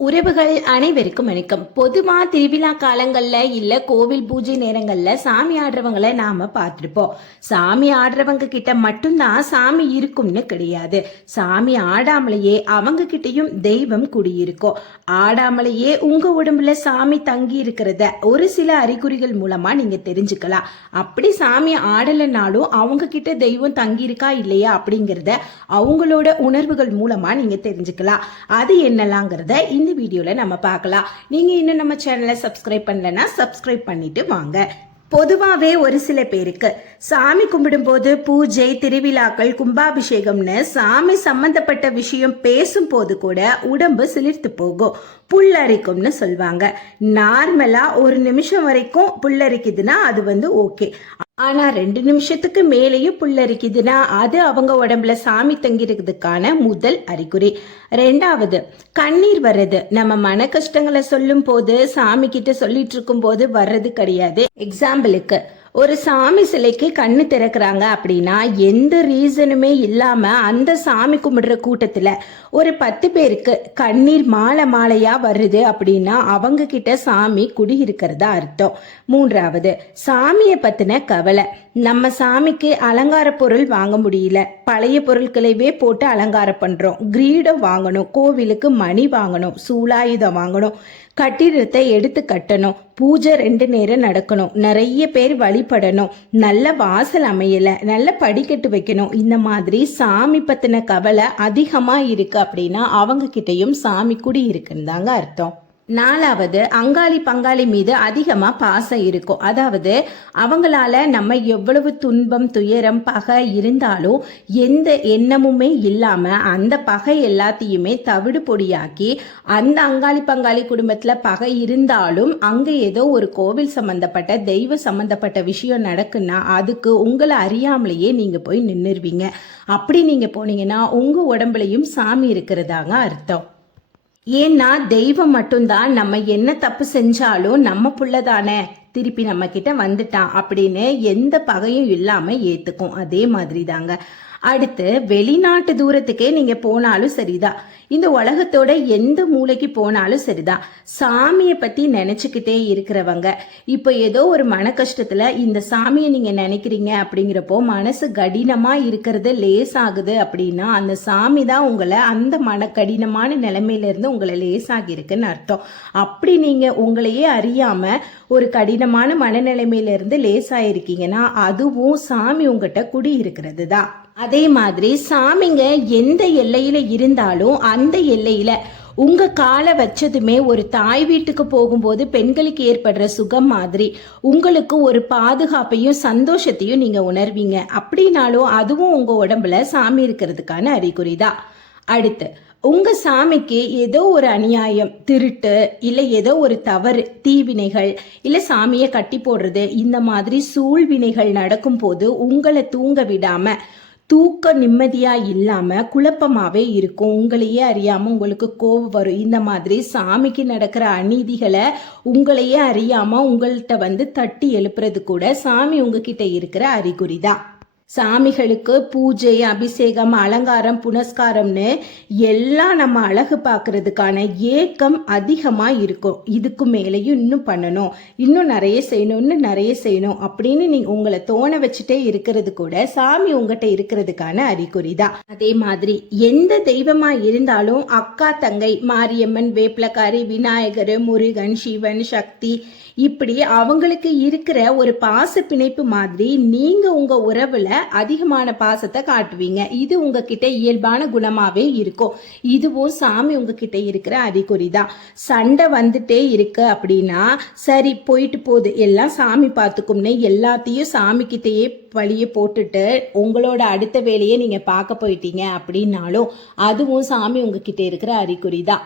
உறவுகள் அனைவருக்கும் வணக்கம். பொதுவா திருவிழா காலங்கள்ல இல்ல கோவில் பூஜை நேரங்கள்ல சாமி ஆடுறவங்களை நாம பார்த்துருப்போம். சாமி ஆடுறவங்க கிட்ட மட்டும்தான் சாமி இருக்கும்னு கிடையாது. சாமி ஆடாமலேயே அவங்க கிட்டயும் தெய்வம் குடியிருக்கும். ஆடாமலேயே உங்க உடம்புல சாமி தங்கி இருக்கிறத ஒரு சில அறிகுறிகள் மூலமா நீங்க தெரிஞ்சுக்கலாம். அப்படி சாமி ஆடலைனாலும் அவங்க கிட்ட தெய்வம் தங்கி இருக்கா இல்லையா அப்படிங்கறத அவங்களோட உணர்வுகள் மூலமா நீங்க தெரிஞ்சுக்கலாம். அது என்னலாங்கிறத இந்த வீடியோவில் நம்ம பார்க்கலாம். நீங்க இன்னும் நம்ம சேனலை சப்ஸ்கிரைப் பண்ணலன்னா சப்ஸ்கிரைப் பண்ணிட்டு வாங்க. பொதுவாகவே ஒரு சில பேருக்கு சாமி கும்பிடும்போது பூஜை திருவிழாக்கள் கும்பாபிஷேகம்னு சாமி சம்பந்தப்பட்ட விஷயம் பேசும்போது கூட உடம்பு சிலிர்த்து போகும். புல்லரிக்கும்னு சொல்லுவாங்க நார்மலாக ஒரு நிமிஷம் வரைக்கும் புல்லரிக்குதுன்னா அது வந்து ஓகே. ஆனா ரெண்டு நிமிஷத்துக்கு மேலேயும் புல்லரிக்குதுன்னா அது அவங்க உடம்புல சாமி தங்கிறதுக்கான முதல் அறிகுறி. ரெண்டாவது கண்ணீர் வர்றது. நம்ம மன கஷ்டங்களை சொல்லும் போது சாமி கிட்ட சொல்லிட்டு இருக்கும் போது வர்றது கிடையாது. எக்ஸாம்பிளுக்கு ஒரு சாமி சிலைக்கு கண்ணு திறக்கிறாங்க அப்படின்னா எந்த ரீசனுமே இல்லாம அந்த சாமி கும்பிடுற கூட்டத்துல ஒரு பத்து பேருக்கு கண்ணீர் மாலை மாலையா வருது அப்படின்னா அவங்க கிட்ட சாமி குடியிருக்கிறதா அர்த்தம். மூன்றாவது சாமியை பத்தின கவலை. நம்ம சாமிக்கு அலங்கார பொருள் வாங்க முடியல. பழைய பொருட்களைவே போட்டு அலங்காரம் பண்றோம். கிரீடம் வாங்கணும் கோவிலுக்கு மணி வாங்கணும் சூலாயுதம் வாங்கணும் கட்டிடத்தை எடுத்து கட்டணும் பூஜை ரெண்டு நேரம் நடக்கணும் நிறைய பேர் வழிபடணும் நல்ல வாசல் அமையல நல்ல படிக்கட்டு வைக்கணும். இந்த மாதிரி சாமி பத்தின கவலை அதிகமா இருக்கு அப்படின்னா அவங்க கிட்டயும் சாமி குடி இருக்குன்னு தாங்க அர்த்தம். நாலாவது அங்காளி பங்காளி மீது அதிகமா பாசம் இருக்கும். அதாவது அவங்களால நம்ம எவ்வளவு துன்பம் துயரம் பகை இருந்தாலும் எந்த எண்ணமுமே இல்லாம அந்த பகை எல்லாத்தையுமே தவிடு பொடியாக்கி அந்த அங்காளி பங்காளி குடும்பத்துல பகை இருந்தாலும் அங்க ஏதோ ஒரு கோவில் சம்பந்தப்பட்ட தெய்வ சம்பந்தப்பட்ட விஷயம் நடக்குன்னா அதுக்கு உங்களை அறியாமலேயே நீங்க போய் நின்றுருவீங்க அப்படி நீங்க போனீங்கன்னா உங்க உடம்புலையும் சாமி இருக்கிறதாங்க அர்த்தம். ஏன்னா தெய்வம் மட்டும்தான் நம்ம என்ன தப்பு செஞ்சாலும் நம்ம புள்ளதானே திருப்பி நம்ம கிட்ட வந்துட்டான் அப்படின்னு எந்த பகையும் இல்லாம ஏத்துக்கும். அதே மாதிரி தாங்க அடுத்து வெளிநாட்டு தூரத்துக்கே நீங்க போனாலும் சரிதான் இந்த உலகத்தோட எந்த மூலைக்கு போனாலும் சரிதான் சாமியை பத்தி நினைச்சுக்கிட்டே இருக்கிறவங்க. இப்போ ஏதோ ஒரு மன கஷ்டத்துல இந்த சாமியை நீங்க நினைக்கிறீங்க அப்படிங்கிறப்போ மனசு கடினமா இருக்கிறது லேசாகுது அப்படின்னா அந்த சாமி தான் உங்களை அந்த மன கடினமான நிலைமையில இருந்து உங்களை லேசாகி இருக்குன்னு அர்த்தம். அப்படி நீங்க உங்களையே அறியாம ஒரு கடினமான மனநிலைமையிலிருந்து லேசாக இருக்கீங்கன்னா அதுவும் சாமி உங்ககிட்ட குடி இருக்கிறது தான் அதே மாதிரி சாமிங்க எந்த எல்லையில இருந்தாலும் அந்த எல்லையில உங்க காலை வச்சதுமே ஒரு தாய் வீட்டுக்கு போகும்போது பெண்களுக்கு ஏற்படுற சுகம் மாதிரி உங்களுக்கு ஒரு பாதுகாப்பையும் சந்தோஷத்தையும் நீங்க உணர்வீங்க. அப்படின்னாலும் அதுவும் உங்க உடம்புல சாமி இருக்கிறதுக்கான அறிகுறி தான் அடுத்து உங்க சாமிக்கு ஏதோ ஒரு அநியாயம் திருட்டு இல்லை ஏதோ ஒரு தவறு தீவினைகள் இல்லை சாமியை கட்டி போடுறது இந்த மாதிரி சூழ்வினைகள் நடக்கும்போது உங்களை தூங்க விடாம தூக்க நிம்மதியா இல்லாம குழப்பமாவே இருக்கும். உங்களையே அறியாம உங்களுக்கு கோவம் வரும். இந்த மாதிரி சாமிக்கு நடக்கிற அநீதிகளை உங்களையே அறியாம உங்கள்கிட்ட வந்து தட்டி எழுப்புறது கூட சாமி உங்ககிட்ட இருக்கிற அறிகுறி தான் சாமிகளுக்கு பூஜை அபிஷேகம் அலங்காரம் புனஸ்காரம்னு எல்லாம் நம்ம அழகு பார்க்கறதுக்கான ஏக்கம் அதிகமாக இருக்கும். இதுக்கு மேலேயும் இன்னும் பண்ணணும். இன்னும் நிறைய செய்யணும். இன்னும் நிறைய செய்யணும் அப்படின்னு நீ உங்களை தோண வச்சுட்டே இருக்கிறது கூட சாமி உங்ககிட்ட இருக்கிறதுக்கான அறிகுறி தான். அதே மாதிரி எந்த தெய்வமாக இருந்தாலும் அக்கா தங்கை மாரியம்மன் வேப்பிலக்காரி விநாயகர் முருகன் சிவன் சக்தி இப்படி அவங்களுக்கு இருக்கிற ஒரு பாச பிணைப்பு மாதிரி நீங்கள் உங்கள் உறவில் அதிகமான பாசத்தை காட்டுவீங்க. இது உங்ககிட்ட இயல்பான குணமாவே இருக்கும். இதுவும் சாமி உங்ககிட்ட இருக்கிற அறிகுறி தான். சண்டை வந்துட்டே இருக்கு அப்படின்னா சரி போயிட்டு போகுது. எல்லாம் சாமி பார்த்துக்கும்னு எல்லாத்தையும் சாமி கிட்டேயே வழியை போட்டுட்டு உங்களோட அடுத்த வேலையை நீங்க பார்க்க போயிட்டீங்க அப்படின்னாலும் அதுவும் சாமி உங்ககிட்ட இருக்கிற அறிகுறி தான்.